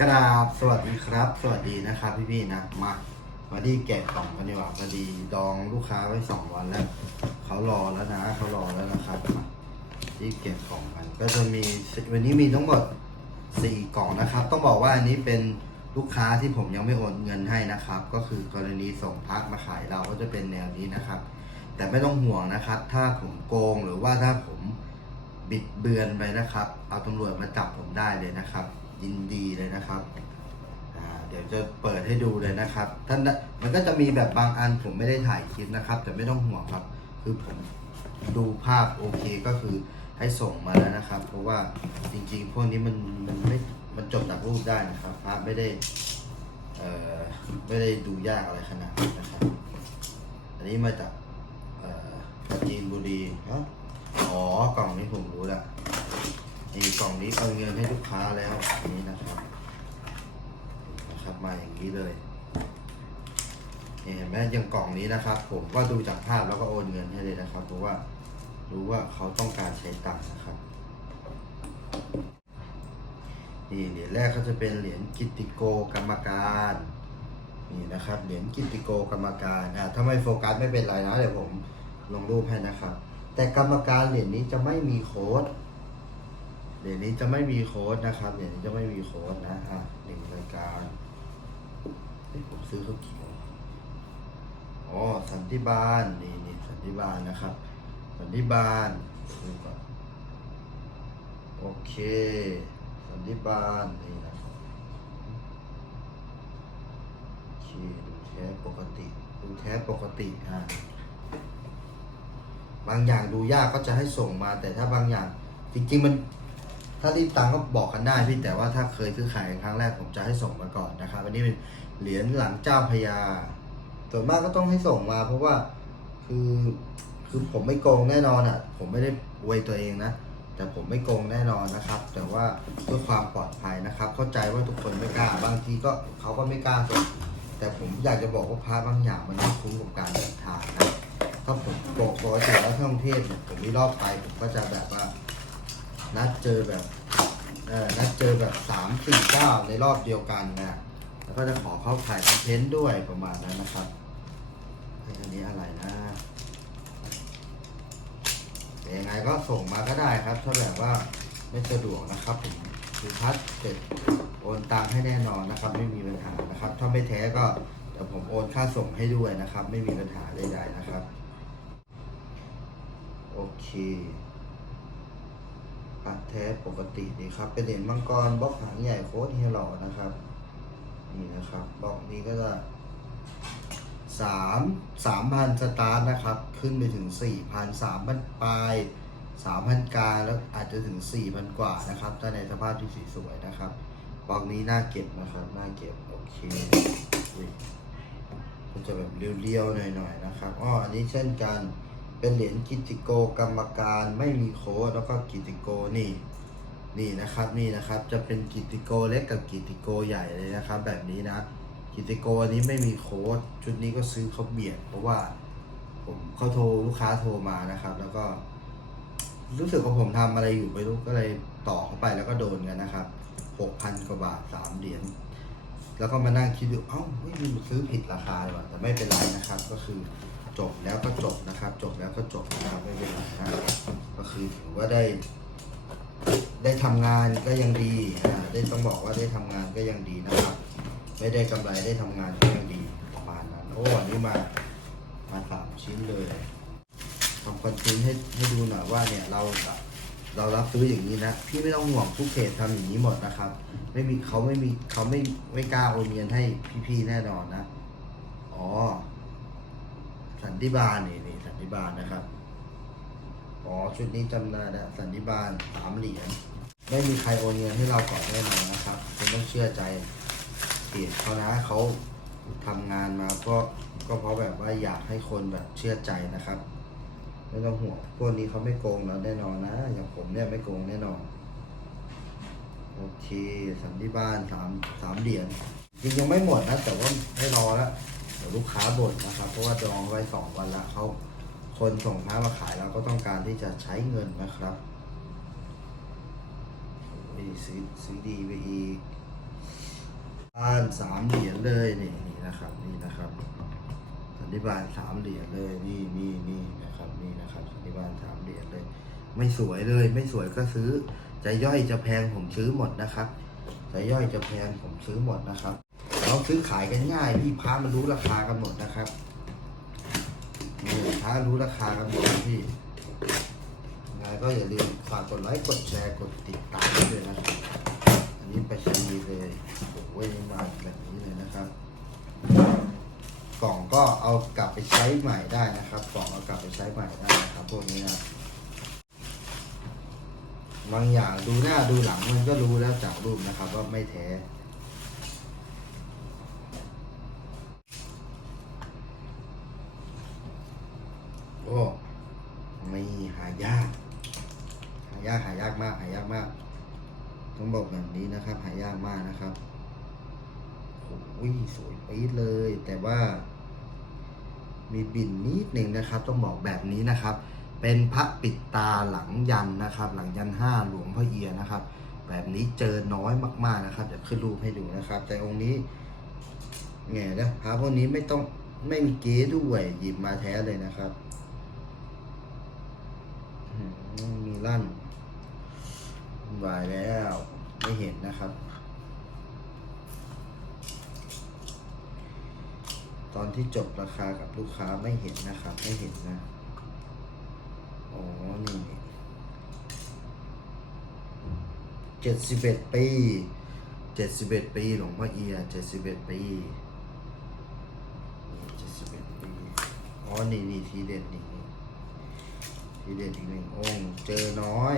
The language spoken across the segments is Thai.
กราบสวัสดีครับ สวัสดีนะครับพี่ๆนะมามาดีแกะกล่องกันดีกว่าพอดีดองลูกค้าไว้สองวันแล้วเขารอแล้วนะเขารอแล้วนะครับมาที่แกะกล่องกัน ก็จะมีวันนี้มีทั้งหมดสี่กล่องนะครับ ต้องบอกว่าอันนี้เป็นลูกค้าที่ผมยังไม่โอนเงินให้นะครับ ก็คือกรณีส่งพักมาขายเราก็จะเป็นแนวนี้นะครับ แต่ไม่ต้องห่วงนะครับ ถ้าผมโกงหรือว่าถ้าผมบิดเบือนไปนะครับ เอาตำรวจมาจับผมได้เลยนะครับ ยินดีเลยนะครับเดี๋ยวจะเปิดให้ดูเลยนะครับท่านมันก็จะมีแบบบางอันผมไม่ได้ถ่ายคลิปนะครับ แต่ไม่ต้องห่วงครับ คือผมดูภาพโอเคก็คือให้ส่งมาแล้วนะครับ เพราะว่าจริงๆ พวกนี้มันมันไม่มันจดจากรูปได้นะครับภาพไม่ได้เอ่อไม่ได้ดูยากอะไรขนาดนั้นนะครับ อันนี้มาจากเอ่อจีนบุรีฮะอ๋อกล่องนี้ผมรู้แล้ว นี่กล่องนี้เอาเงินให้ลูกค้าแล้วอันนี้นะครับนะครับมาอย่างนี้เลยเห็นไหมอยังกล่องนี้นะครับ ผมก็ดูจากภาพแล้วก็โอนเงินให้เลยนะครับ เพราะว่ารู้ว่าเขาต้องการใช้ตังค์นะครับนี่เหรียญแรกก็จะเป็นเหรียญกิติโกกรรมการนี่นะครับเหรียญกิตติโกกรรมการอ่าถ้าไม่โฟกัสไม่เป็นไรนะเดี๋ยวผมลงรูปให้นะครับ แต่กรรมการเหรียญนี้จะไม่มีโค้ด เหรียญนี้จะไม่มีโค้ดนะครับเหรียญนี้จะไม่มีโค้ดนะอะหนึ่งรายการเฮ้ยผมซื้อเขาเขียวอ๋อสันติบาลนี่นี่สันติบาลนะครับ สันติบาลดูก่อนโอเค สันติบาลนี่นะครับโอเคดูแท้ปกติ ดูแท้ปกติอ่าบางอย่างดูยากก็จะให้ส่งมา แต่ถ้าบางอย่างจริงๆมัน ถ้ารีบตังก็บอกกันได้พี่แต่ว่าถ้าเคยซื้อขายครั้งแรกผมจะให้ส่งมาก่อนนะครับอันนี้เป็นเหรียญหลังเจ้าพญาส่วนมากก็ต้องให้ส่งมา เพราะว่าคือคือผมไม่โกงแน่นอนอะ ผมไม่ได้อวยตัวเองนะแต่ผมไม่โกงแน่นอนนะครับ แต่ว่าเพื่อความปลอดภัยนะครับ เข้าใจว่าทุกคนไม่กล้าบางทีก็เขาก็ไม่กล้าส่งแต่ผมอยากจะบอกว่าพาบางอย่างมันไม่คุ้มกับการเดินทางนะถ้าผมบอกปกติแล้วท่องเที่ยวผมมีรอบไปผมก็จะแบบว่า นัดเจอแบบเออนัดเจอแบบสามสี่เก้าในรอบเดียวกันนะแล้วก็จะขอเข้าถ่ายคอนเทนต์ด้วยประมาณนั้นนะครับอันนี้อะไรนะยังไงก็ส่งมาก็ได้ครับ ถ้าแบบว่าไม่สะดวกนะครับผมคือพัดเสร็จโอนตังให้แน่นอนนะครับ ไม่มีปัญหานะครับ ถ้าไม่แท้ก็เดี๋ยวผมโอนค่าส่งให้ด้วยนะครับ ไม่มีปัญหาใดๆนะครับ โอเค แท้ปกติดีครับ เป็นเหรียญมังกรบล็อกหางใหญ่โค้ดเฮียหล่อนะครับ นี่นะครับบล็อกนี้ก็จะสามสามพันสตาร์ทนะครับ ขึ้นไปถึงสี่พันสามพันปลายสามพันกลางแล้วอาจจะถึงสี่พันกว่านะครับ ถ้าในสภาพที่สีสวยนะครับบล็อกนี้น่าเก็บนะครับ น่าเก็บ โอเคอุ๊ยก็จะแบบเรียวๆหน่อยๆนะครับ อ้อ อันนี้เช่นกัน เป็นเหรียญกิติโกกรรมการไม่มีโค้ดแล้วก็กิติโกนี่นี่นะครับนี่นะครับจะเป็นกิติโกเล็กกับกิติโกใหญ่เลยนะครับ แบบนี้นะกิติโกอันนี้ไม่มีโค้ดชุดนี้ก็ซื้อเขาเบียด เพราะว่าผมเขาโทรลูกค้าโทรมานะครับ แล้วก็ รู้สึกว่าผมทำอะไรอยู่ไม่รู้ก็เลยต่อเข้าไปแล้วก็โดนกันนะครับหกพันกว่าบาทสามเหรียญแล้วก็มานั่งคิดดูเอ้าเฮ้ยมันซื้อผิดราคาเลยว่ะแต่ไม่เป็นไรนะครับก็คือ จบแล้วก็จบนะครับ จบแล้วก็จบนะครับไม่เป็นไรนะก็คือถือว่าได้ ได้ทำงานก็ยังดีอ่าได้ต้องบอกว่าได้ทำงานก็ยังดีนะครับ ไม่ได้กำไรได้ทำงานก็ยังดีประมาณนั้นโอ้วันนี้มามาสามชิ้นเลยทำคอนเทนต์ให้ให้ดูหน่อยว่าเนี่ยเราแบบเรารับซื้ออย่างนี้นะพี่ไม่ต้องห่วงทุกเพจทำอย่างนี้หมดนะครับ ไม่มีเขาไม่มีเขาไม่ไม่กล้าโอนเงินให้พี่ๆแน่นอนนะอ๋อ สันติบาลนี่นี่สันติบาลนะครับ อ๋อชุดนี้จำได้แล้วสันติบาลสามเหรียญไม่มีใครโอนเงินให้เราก่อนแน่นอนนะครับคุณต้องเชื่อใจเพจเขานะเขาทำงานมาก็ก็เพราะแบบว่าอยากให้คนแบบเชื่อใจนะครับ ไม่ต้องห่วงพวกนี้เขาไม่โกงเราแน่นอนนะ อย่างผมเนี่ยไม่โกงแน่นอนโอเคสันติบาลสามสามเหรียญจริงยังไม่หมดนะแต่ว่าให้รอแล้ว เดี๋ยวลูกค้าบ่นนะครับ เพราะว่าจองไว้สองวันและเขาคนส่งค้ามาขายเราก็ต้องการที่จะใช้เงินนะครับโอ้ยซื้อซื้อดีไปอีกบ้านสามเหรียญเลยนี่นี่นะครับนี่นะครับสันนิบาตสามเหรียญเลยนี่นี่นี่นะครับนี่นะครับสันนิบาตสามเหรียญเลย ไม่สวยเลยไม่สวยก็ซื้อ จะย่อยจะแพงผมซื้อหมดนะครับ จะย่อยจะแพงผมซื้อหมดนะครับ เราซื้อขายกันง่ายพี่พามันรู้ราคากันหมดนะครับนี่พารู้ราคากันหมดพี่ยังไงก็อย่าลืมฝากกดไลค์กดแชร์กดติดตามด้วยนะครับอันนี้ไปชีเลยโอ้ยมาแบบนี้เลยนะครับกล่องก็เอากลับไปใช้ใหม่ได้นะครับ กล่องเอากลับไปใช้ใหม่ได้นะครับ พวกนี้นะบางอย่างดูหน้าดูหลังมันก็รู้แล้วจากรูปนะครับ ว่าไม่แท้ โอ้ไม่หายาก หายากหายากมาก หายากมาก ต้องบอกแบบนี้นะครับ หายากมากนะครับโอ้ยสวยปี๊ดเลย แต่ว่า มีบินนิดหนึ่งนะครับ ต้องบอกแบบนี้นะครับ เป็นพระปิดตาหลังยันนะครับ หลังยันห้าหลวงพ่อเอียนะครับ แบบนี้เจอน้อยมากๆนะครับเดี๋ยวขึ้นรูปให้ดูนะครับ แต่องค์นี้แง่นะพระพวกนี้ไม่ต้องไม่มีเก๊ด้วยหยิบมาแท้เลยนะครับ มีลั่นวายแล้วไม่เห็นนะครับ ตอนที่จบราคากับลูกค้าไม่เห็นนะครับ ไม่เห็นนะอ๋อนี่เจ็ดสิบเอ็ดปีเจ็ดสิบเอ็ดปีหลวงพ่อเอียเจ็ดสิบเอ็ดปีเจ็ดสิบเอ็ดปีอ๋อนี่นี่ทีเด็ดนี่ ทีเด็ดอีกหนึ่งองค์เจอน้อย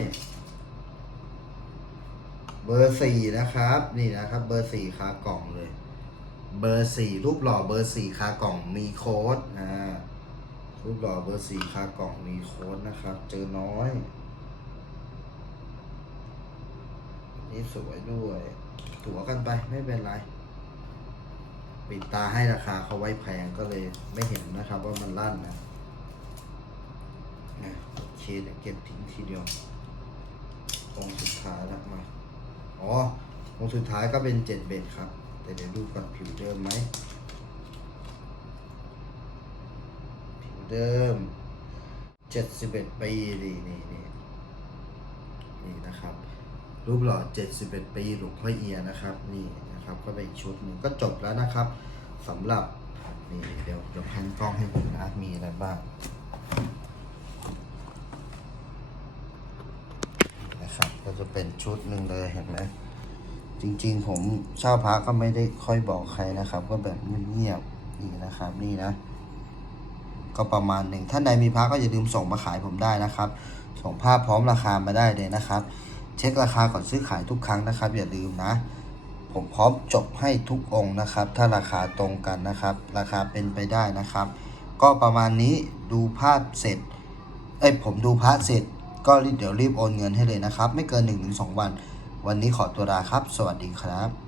เบอร์สี่นะครับ นี่นะครับ เบอร์สี่คากล่องเลย เบอร์สี่รูปหล่อเบอร์สี่คากล่องมีโค้ดอ่ารูปหล่อเบอร์สี่คากล่องมีโค้ดนะครับ เจอน้อย นี่สวยด้วยตั๋วกันไปไม่เป็นไรปิดตาให้ราคาเขาไว้แพงก็เลยไม่เห็นนะครับว่ามันลั่นนะ เคเดี๋ยเก็บทิ้งทีเดียวองสุดท้ายแล้วมาอ๋อองสุดท้ายก็เป็นเจ็ดเบ็ดครับ แต่เดี๋ยวดูก่อนผิวเดิมไหมผิวเดิมเจ็ดสิบเอ็ดปีนี่นี่นี่นี่นะครับ รูปหล่อเจ็ดสิบเอ็ดปีหลวงพ่อเอียนะครับ นี่นะครับ ก็เป็นชุดหนึ่งก็จบแล้วนะครับสำหรับนี่เดี๋ยวเดี๋ยวพันกล้องให้ผมนะมีอะไรบ้างนะครับ ก็ จะเป็นชุดหนึ่งเลยเห็นไหมจริง ๆ ผมเช่าพระก็ไม่ได้ค่อยบอกใครนะครับ ก็แบบเงียบๆนี่นะครับ นี่นะ ก็ประมาณหนึ่งท่านใดมีพระก็อย่าลืมส่งมาขายผมได้นะครับ ส่งภาพพร้อมราคามาได้เลยนะครับ เช็คราคาก่อนซื้อขายทุกครั้งนะครับ อย่าลืมนะผมพร้อมจบให้ทุกองค์นะครับ ถ้าราคาตรงกันนะครับ ราคาเป็นไปได้นะครับ ก็ประมาณนี้ดูภาพเสร็จ เอ้ยผมดูพระเสร็จ ก็เดี๋ยวรีบโอนเงินให้เลยนะครับ ไม่เกิน 1-2 วัน วันนี้ขอตัวลาครับ สวัสดีครับ